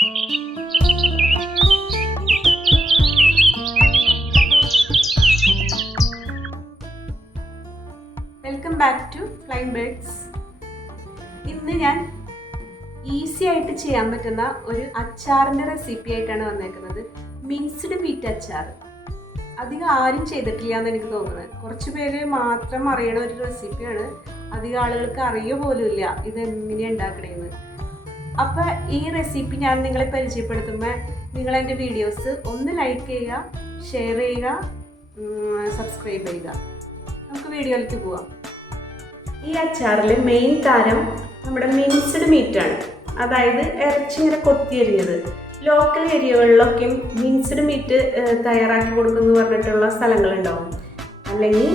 Welcome back to flying birds. ഇന്ന് ഞാൻ easy ആയിട്ട് ചെയ്യാൻ പറ്റുന്ന ഒരു അച്ചാറിൻ്റെ റെസിപ്പി ആയിട്ടാണ് വന്നേക്കുന്നത്. മിൻസ്ഡ് മീറ്റ് അച്ചാർ. അധികം ആരും ചെയ്തിട്ടില്ല എന്ന് എനിക്ക് തോന്നുന്നത്. കുറച്ച് പേര് മാത്രം അറിയണ ഒരു റെസിപ്പിയാണ്. അധികം ആളുകൾക്ക് അറിയ പോലും ഇല്ല ഇതെങ്ങനെയാണ് ഉണ്ടാക്കണേന്ന്. അപ്പോൾ ഈ റെസിപ്പി ഞാൻ നിങ്ങളെ പരിചയപ്പെടുത്തുമ്പോൾ നിങ്ങൾ എൻ്റെ വീഡിയോസ് ഒന്ന് ലൈക്ക് ചെയ്യുക, ഷെയർ ചെയ്യുക, സബ്സ്ക്രൈബ് ചെയ്യുക. നമുക്ക് വീഡിയോയിലേക്ക് പോവാം. ഈ അച്ചാറിൽ മെയിൻ താരം നമ്മുടെ മിൻസ്ഡ് മീറ്റാണ്. അതായത് ഇറച്ചി ഇങ്ങനെ കൊത്തിയരിഞ്ഞത്. ലോക്കൽ ഏരിയകളിലൊക്കെ മിൻസ്ഡ് മീറ്റ് തയ്യാറാക്കി കൊടുക്കുമെന്ന് പറഞ്ഞിട്ടുള്ള സ്ഥലങ്ങളുണ്ടാവും. അല്ലെങ്കിൽ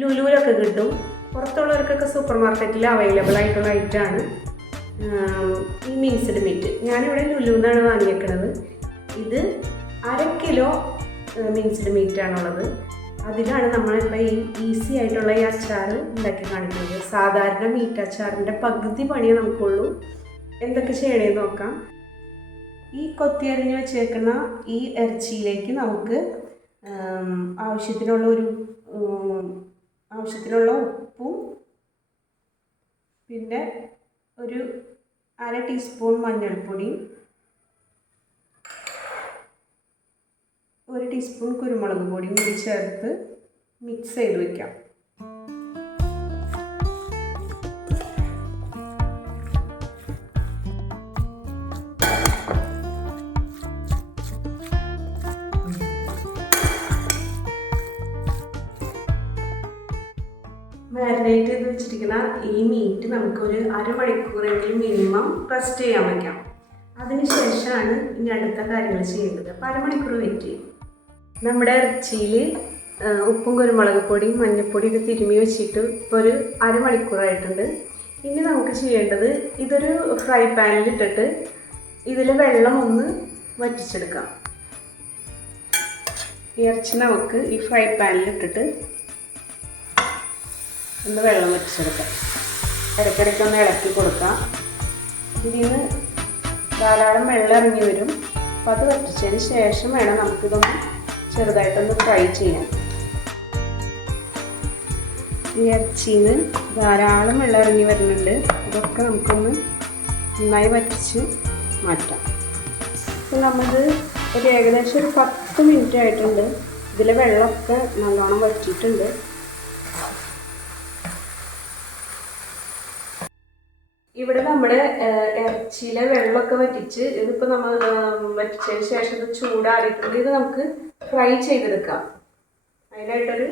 ലുലുവിലൊക്കെ കിട്ടും. പുറത്തുള്ളവർക്കൊക്കെ സൂപ്പർ മാർക്കറ്റിൽ അവൈലബിൾ ആയിട്ടുള്ള ഐറ്റമാണ് ഈ മിൻസ്ഡ് മീറ്റ്. ഞാനിവിടെ ലുലുവിന്നാണ് വാങ്ങിയേക്കുന്നത്. ഇത് 1/2 കിലോ മിൻസ്ഡ് മീറ്റാണുള്ളത്. അതിലാണ് നമ്മളിപ്പോൾ ഈ ഈസി ആയിട്ടുള്ള ഈ അച്ചാർ ഉണ്ടാക്കി കാണിക്കുന്നത്. സാധാരണ മീറ്റ് അച്ചാറിൻ്റെ പകുതി പണിയേ നമുക്കുള്ളൂ. എന്തൊക്കെ ചെയ്യണമെന്ന് നോക്കാം. ഈ കൊത്തിയരിഞ്ഞ് വെച്ചേക്കുന്ന ഈ ഇറച്ചിയിലേക്ക് നമുക്ക് ആവശ്യത്തിനുള്ള ഉപ്പും പിന്നെ ഒരു 1/2 ടീസ്പൂൺ മഞ്ഞൾപ്പൊടിയും 1 ടീസ്പൂൺ കുരുമുളക് പൊടിയും കൂടി ചേർത്ത് മിക്സ് ചെയ്ത് വയ്ക്കാം. മാരിനേറ്റ് ചെയ്ത് വെച്ചിരിക്കുന്ന ഈ മീറ്റ് നമുക്കൊരു 1/2 മണിക്കൂറെങ്കിലും മിനിമം റെസ്റ്റ് ചെയ്യാൻ വയ്ക്കാം. അതിനുശേഷമാണ് ഇനി അടുത്ത കാര്യങ്ങൾ ചെയ്യേണ്ടത്. അപ്പോൾ 1/2 മണിക്കൂർ വെയിറ്റ് ചെയ്യും. നമ്മുടെ ഇറച്ചിയിൽ ഉപ്പും കുരുമുളക് പൊടിയും മഞ്ഞൾപ്പൊടിയൊക്കെ തിരുമ്മി വെച്ചിട്ട് ഇപ്പോൾ ഒരു 1/2 മണിക്കൂറായിട്ടുണ്ട്. ഇനി നമുക്ക് ചെയ്യേണ്ടത് ഇതൊരു ഫ്രൈ പാനിലിട്ടിട്ട് ഇതിൽ വെള്ളം ഒന്ന് വറ്റിച്ചെടുക്കാം. ഇറച്ചി നമുക്ക് ഈ ഫ്രൈ പാനിലിട്ടിട്ട് ഒന്ന് വെള്ളം വറ്റിച്ചെടുക്കാം. ഇടയ്ക്കിടയ്ക്ക് ഒന്ന് ഇളക്കി കൊടുക്കാം. ഇതിൽ നിന്ന് ധാരാളം വെള്ളം ഇറങ്ങി വരും. അപ്പോൾ അത് വറ്റിച്ചതിന് ശേഷം വേണം നമുക്കിതൊന്ന് ചെറുതായിട്ടൊന്ന് ഫ്രൈ ചെയ്യാൻ. ഈ ഇറച്ചിയിൽ നിന്ന് ധാരാളം വെള്ളം ഇറങ്ങി വരുന്നുണ്ട്. അതൊക്കെ നമുക്കൊന്ന് നന്നായി വറ്റിച്ച് മാറ്റാം. അപ്പോൾ നമ്മളിത് ഒരു ഏകദേശം ഒരു 10 മിനിറ്റ് ആയിട്ടുണ്ട്. ഇതിലെ വെള്ളമൊക്കെ നല്ലോണം വറ്റിയിട്ടുണ്ട്. ഇവിടെ നമ്മുടെ ഇറച്ചിയിലെ വെള്ളമൊക്കെ വറ്റിച്ച് ഇതിപ്പോൾ നമ്മൾ വറ്റിച്ചതിന് ശേഷം ഇത് ചൂടാറിയിട്ടുണ്ട്. ഇത് നമുക്ക് ഫ്രൈ ചെയ്തെടുക്കാം. അതിനായിട്ടൊരു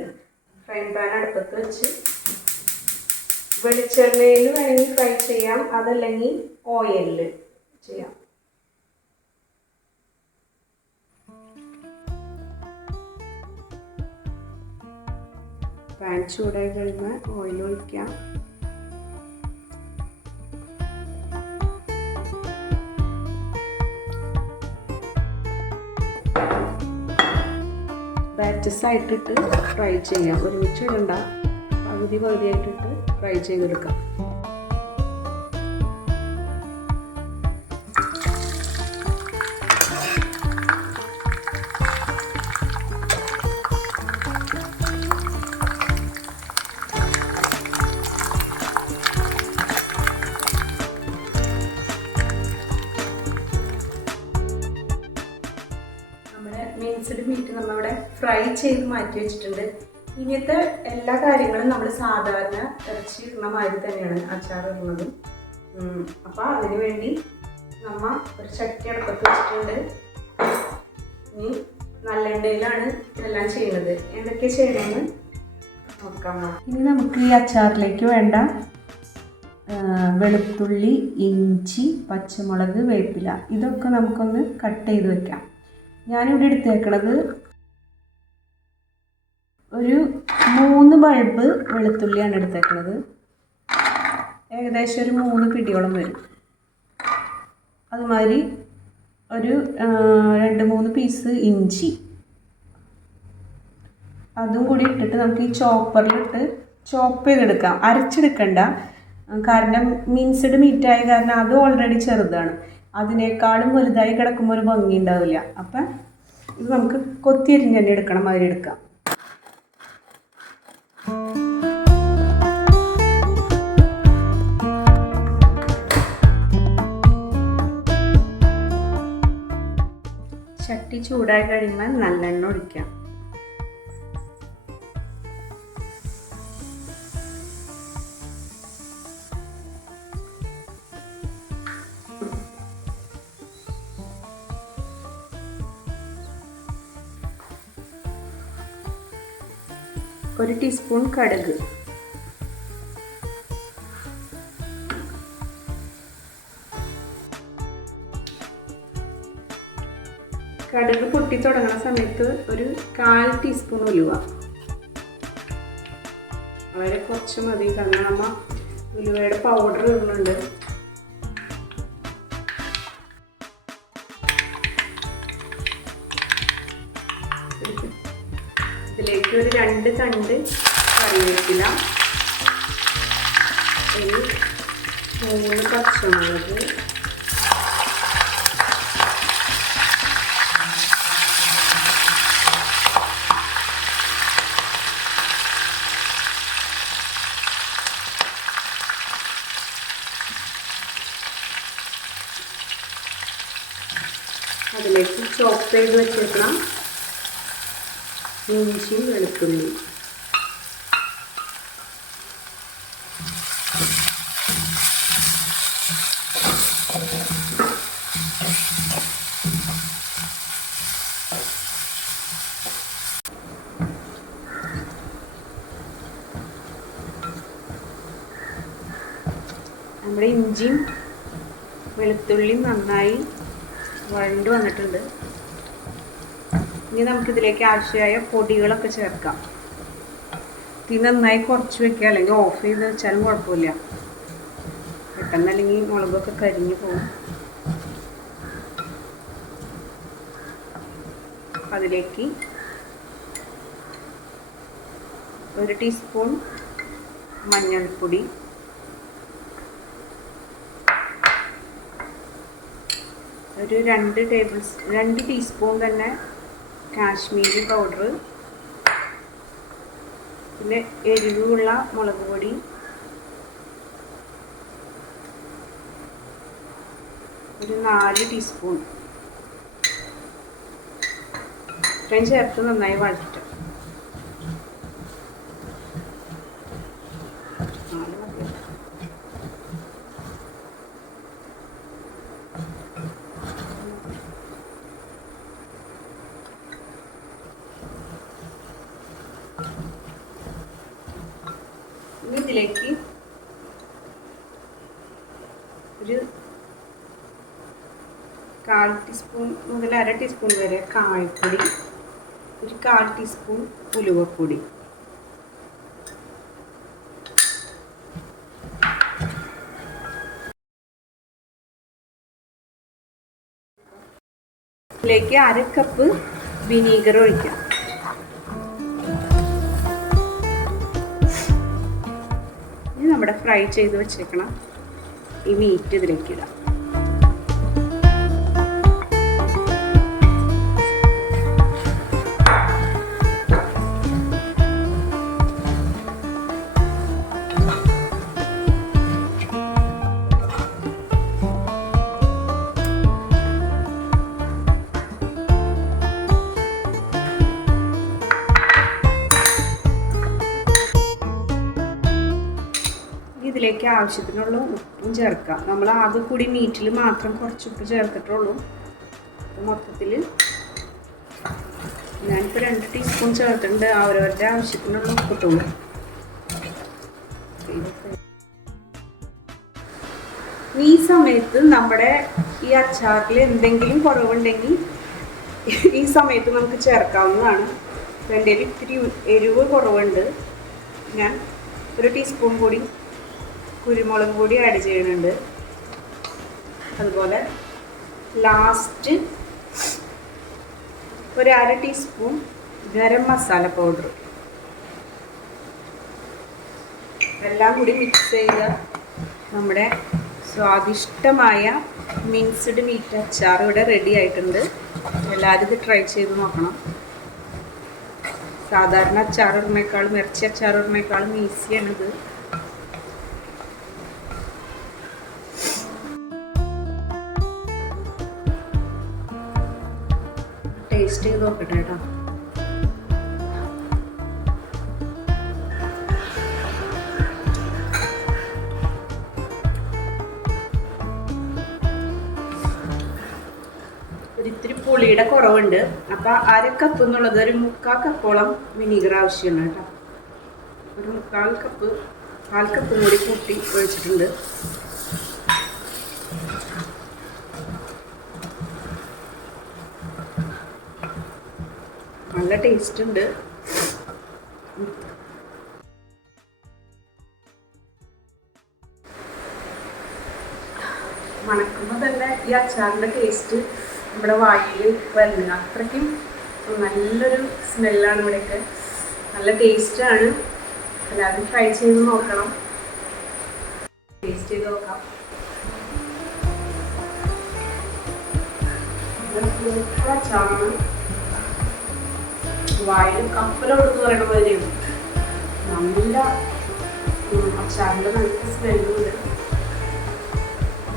ഫ്രൈ പാൻ അടുപ്പത്ത് വെച്ച് വെളിച്ചെണ്ണയിൽ വേണമെങ്കിൽ ഫ്രൈ ചെയ്യാം, അതല്ലെങ്കിൽ ഓയിലിൽ ചെയ്യാം. പാൻ ചൂടായി കഴിഞ്ഞാൽ ഓയിൽ ഒഴിക്കാം. ബാച്ചസ് ആയിട്ടിട്ട് ഫ്രൈ ചെയ്യാം. ഒരുമിച്ച് ഇടണ്ട, പകുതിയായിട്ടിട്ട് ഫ്രൈ ചെയ്തെടുക്കാം. മിൻസ്ഡ് മീറ്റ് നമ്മളിവിടെ ഫ്രൈ ചെയ്ത് മാറ്റി വെച്ചിട്ടുണ്ട്. ഇങ്ങനത്തെ എല്ലാ കാര്യങ്ങളും നമ്മൾ സാധാരണ ഇറച്ചി ഇടുന്ന മാതിരി തന്നെയാണ് അച്ചാർ ഇടുന്നത്. അപ്പോൾ അതിന് വേണ്ടി നമ്മൾ ഒരു ചട്ടി അടുപ്പത്ത് വെച്ചിട്ടുണ്ട്. ഇനി നല്ലെണ്ണയിലാണ് ഇതെല്ലാം ചെയ്യുന്നത്. എന്തൊക്കെ ചെയ്യണമെന്ന് നോക്കാം. ഇനി നമുക്ക് ഈ അച്ചാറിലേക്ക് വേണ്ട വെളുത്തുള്ളി, ഇഞ്ചി, പച്ചമുളക്, വേപ്പില ഇതൊക്കെ നമുക്കൊന്ന് കട്ട് ചെയ്ത് വെക്കാം. ഞാനിവിടെ എടുത്തേക്കണത് ഒരു 3 ബൾബ് വെളുത്തുള്ളിയാണ് എടുത്തേക്കണത്. ഏകദേശം ഒരു 3 പിടിയോളം വരും. അതുമാതിരി ഒരു 2-3 പീസ് ഇഞ്ചി അതും കൂടി ഇട്ടിട്ട് നമുക്ക് ഈ ചോപ്പറിലിട്ട് ചോപ്പ് ചെയ്തെടുക്കാം. അരച്ചെടുക്കണ്ട, കാരണം മിൻസ്ഡ് മീറ്റായ കാരണം അത് ഓൾറെഡി ചെറുതാണ്. അതിനേക്കാളും വലുതായി കിടക്കുമ്പോൾ ഒരു ഭംഗി ഉണ്ടാവില്ല. അപ്പം ഇത് നമുക്ക് കൊത്തിയരിഞ്ഞ് തന്നെ എടുക്കണം, അതിൽ എടുക്കാം. ചട്ടി ചൂടായി കഴിയുമ്പോൾ നല്ലെണ്ണ ഒഴിക്കാം. ഒരു ടീസ്പൂൺ കടുക്, കടുക് പൊട്ടി തുടങ്ങുന്ന സമയത്ത് ഒരു 1/4 ടീസ്പൂൺ ഉലുവ, വളരെ കുറച്ച് മതി, കാരണം നമ്മൾ ഉലുവയുടെ പൗഡർ ഇടുന്നുണ്ട്. ഇതിലേക്ക് ഒരു 2 തണ്ട് കറിവേപ്പില, ഒരു 3 പച്ചമുളക്, അതിലേക്ക് ചോപ്പ് ചെയ്ത് വെച്ചേക്കണം ഇഞ്ചിയും വെളുത്തുള്ളി, നമ്മുടെ ഇഞ്ചിയും വെളുത്തുള്ളിയും നന്നായി വഴണ്ട് വന്നിട്ടുണ്ട്. ഇനി നമുക്കിതിലേക്ക് ആവശ്യമായ പൊടികളൊക്കെ ചേർക്കാം. തീ നന്നായി കുറച്ച് വെക്കുക, അല്ലെങ്കിൽ ഓഫ് ചെയ്ത് വെച്ചാലും കുഴപ്പമില്ല, പെട്ടെന്ന് അല്ലെങ്കിൽ മുളകൊക്കെ കരിഞ്ഞു പോകും. അതിലേക്ക് 1 ടീസ്പൂൺ മഞ്ഞൾപ്പൊടി, ഒരു 2 ടീസ്പൂൺ തന്നെ കാശ്മീരി പൗഡർ, പിന്നെ എരിവുള്ള മുളക് പൊടി, ഒരു 4 ടീസ്പൂൺ ഇത്രയും ചേർത്ത് നന്നായി വഴറ്റും. ഇതിലേക്ക് ഒരു 1/4 ടീസ്പൂൺ മുതൽ 1/2 ടീസ്പൂൺ വരെ കായപ്പൊടി, ഒരു 1/4 ടീസ്പൂൺ ഉലുവപ്പൊടി, ഇതിലേക്ക് 1/2 കപ്പ് വിനീഗർ ഒഴിക്കാം. ഇനി നമ്മുടെ ഫ്രൈ ചെയ്ത് വെച്ചേക്കണം ഈ മീറ്റ് ഇതിലേക്ക് ഇടാം. ഇതിലേക്ക് ആവശ്യത്തിനുള്ള ഉപ്പും ചേർക്കാം. നമ്മൾ ആകെ കൂടി മീറ്റിൽ മാത്രം കുറച്ച് ഉപ്പ് ചേർത്തിട്ടുള്ളൂ. മൊത്തത്തിൽ ഞാനിപ്പോൾ 2 ടീസ്പൂൺ ചേർത്തിട്ടുണ്ട്. അവരവരുടെ ആവശ്യത്തിനുള്ള ഉപ്പിട്ടുള്ളൂ. ഈ സമയത്ത് നമ്മുടെ ഈ അച്ചാറിൽ എന്തെങ്കിലും കുറവുണ്ടെങ്കിൽ ഈ സമയത്ത് നമുക്ക് ചേർക്കാവുന്നതാണ്. എൻ്റെ ഇത്തിരി എരിവ് കുറവുണ്ട്. ഞാൻ 1 ടീസ്പൂൺ കൂടി കുരുമുളക് പൊടി ആഡ് ചെയ്യുന്നുണ്ട്. അതുപോലെ last 1/2 teaspoon garam masala powder എല്ലാം കൂടി മിക്സ് ചെയ്ത് നമ്മുടെ സ്വാദിഷ്ടമായ മിക്സ്ഡ് മീറ്റ് അച്ചാർ ഇവിടെ റെഡി ആയിട്ടുണ്ട്. എല്ലാവരും ഇത് ട്രൈ ചെയ്ത് നോക്കണം. സാധാരണ അച്ചാറിടുന്നേക്കാളും ഇറച്ചി അച്ചാറിടുന്നേക്കാളും ഈസിയാണിത്. ടേസ്റ്റ് ചെയ്ത് നോക്കട്ടെ കേട്ടോ. ഒരിത്തിരി പുളിയുടെ കുറവുണ്ട്. അപ്പം 1/2 കപ്പ് എന്നുള്ളത് ഒരു 3/4 കപ്പോളം വിനീഗർ ആവശ്യമാണ് കേട്ടോ. ഒരു 1/4 കപ്പ് 1/4 കപ്പ് കൂടി കൂട്ടി ഒഴിച്ചിട്ടുണ്ട്. നല്ല ടേസ്റ്റ് ഉണ്ട്. മണക്കുമ്പോൾ തന്നെ ഈ അച്ചാറിൻ്റെ ടേസ്റ്റ് നമ്മുടെ വായിൽ വരുന്നത്. അത്രയ്ക്കും നല്ലൊരു സ്മെല്ലാണ് ഇവിടെയൊക്കെ. നല്ല ടേസ്റ്റാണ്. എല്ലാവരും ട്രൈ ചെയ്ത് നോക്കണം. ടേസ്റ്റ് ചെയ്ത് നോക്കാം. അച്ചാറാണ്. വായിൽ കപ്പലോടെന്ന് പറയുന്ന പോലെയാണ്. നല്ല അച്ചാറിൻ്റെ നല്ല സ്മെല്ലുണ്ട്.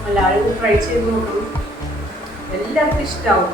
എല്ലാവരും ഇത് ട്രൈ ചെയ്ത് നോക്കണം. എല്ലാവർക്കും ഇഷ്ടമാവും.